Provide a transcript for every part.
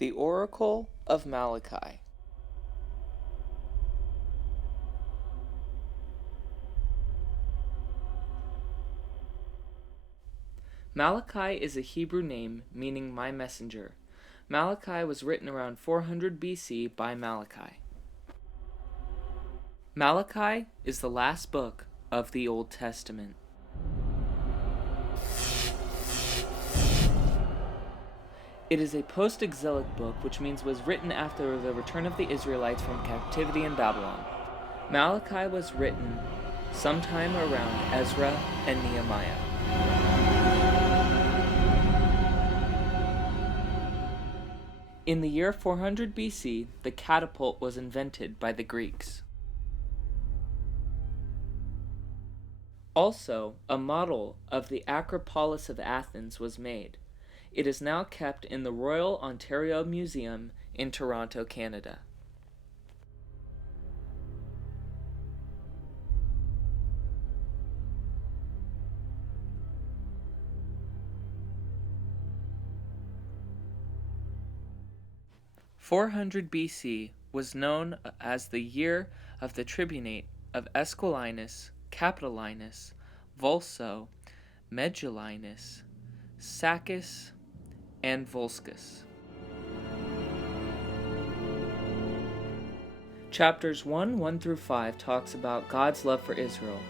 The Oracle of Malachi. Malachi is a Hebrew name meaning my messenger. Malachi was written around 400 BC by Malachi. Malachi is the last book of the Old Testament. It is a post-exilic book, which means was written after the return of the Israelites from captivity in Babylon. Malachi was written sometime around Ezra and Nehemiah. In the year 400 BC, the catapult was invented by the Greeks. Also, a model of the Acropolis of Athens was made. It is now kept in the Royal Ontario Museum in Toronto, Canada. (400 BC) was known as the year of the tribunate of Esquilinus, Capitolinus, Vulso, Megellinus, Sacus, and Volscus. Chapters 1 through 5 talks about God's love for Israel.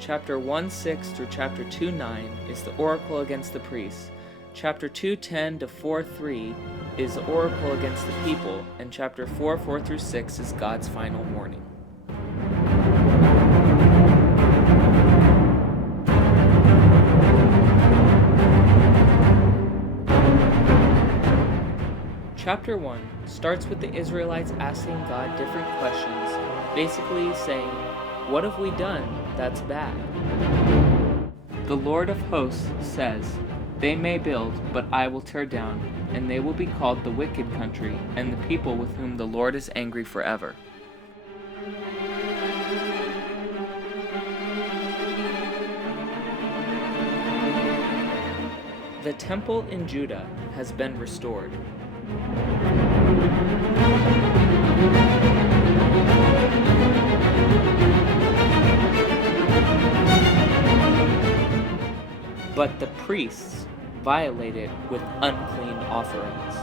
Chapter 1:6 through chapter 2:9 is the oracle against the priests. Chapter 2:10 to 4:3 is the oracle against the people, and chapter 4 through 6 is God's final warning. Chapter 1 starts with the Israelites asking God different questions, basically saying, "What have we done that's bad?" The Lord of hosts says, "They may build, but I will tear down, and they will be called the wicked country, and the people with whom the Lord is angry forever." The temple in Judah has been restored. But the priests violate it with unclean offerings.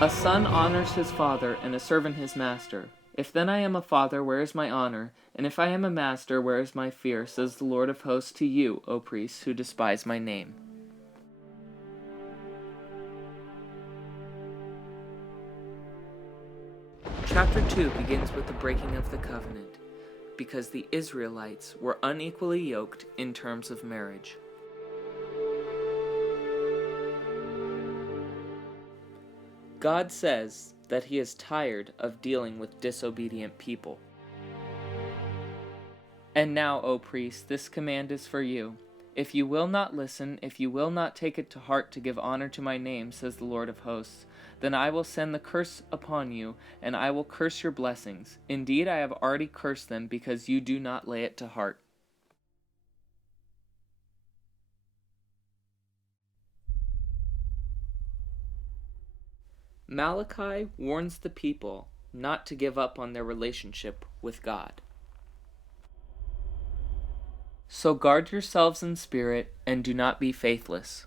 A son honors his father, and a servant his master. If then I am a father, where is my honor? And if I am a master, where is my fear? Says the Lord of hosts to you, O priests, who despise my name. Chapter 2 begins with the breaking of the covenant, because the Israelites were unequally yoked in terms of marriage. God says that he is tired of dealing with disobedient people. And now, O priest, this command is for you. If you will not listen, if you will not take it to heart to give honor to my name, says the Lord of hosts, then I will send the curse upon you, and I will curse your blessings. Indeed, I have already cursed them because you do not lay it to heart. Malachi warns the people not to give up on their relationship with God. So guard yourselves in spirit and do not be faithless.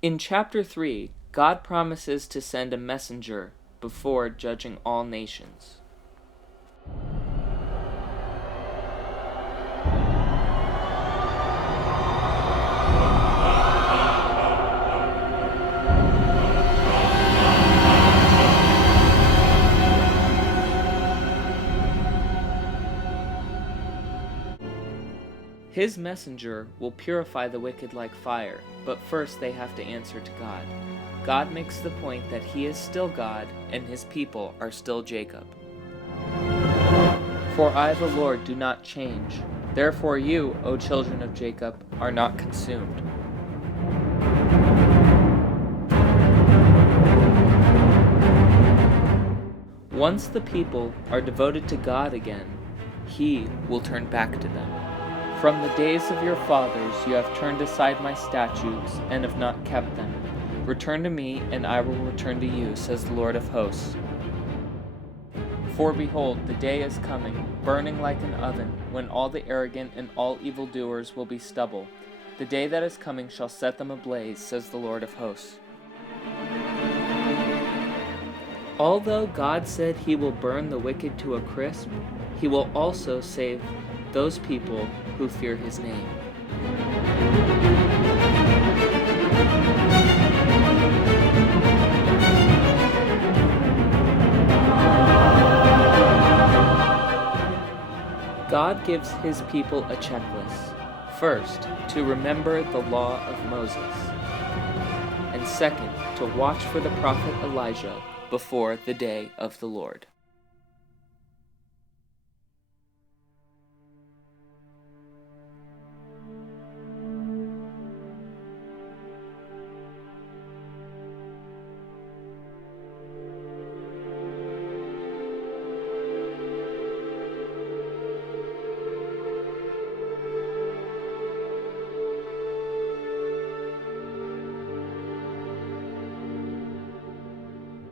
In chapter 3, God promises to send a messenger before judging all nations. His messenger will purify the wicked like fire, but first they have to answer to God. God makes the point that he is still God, and his people are still Jacob. For I, the Lord, do not change. Therefore you, O children of Jacob, are not consumed. Once the people are devoted to God again, He will turn back to them. From the days of your fathers you have turned aside my statutes and have not kept them. Return to me, and I will return to you, says the Lord of hosts. For behold, the day is coming, burning like an oven, when all the arrogant and all evildoers will be stubble. The day that is coming shall set them ablaze, says the Lord of hosts. Although God said He will burn the wicked to a crisp, He will also save those people who fear His name. God gives His people a checklist. First, to remember the law of Moses. And second, to watch for the prophet Elijah before the day of the Lord.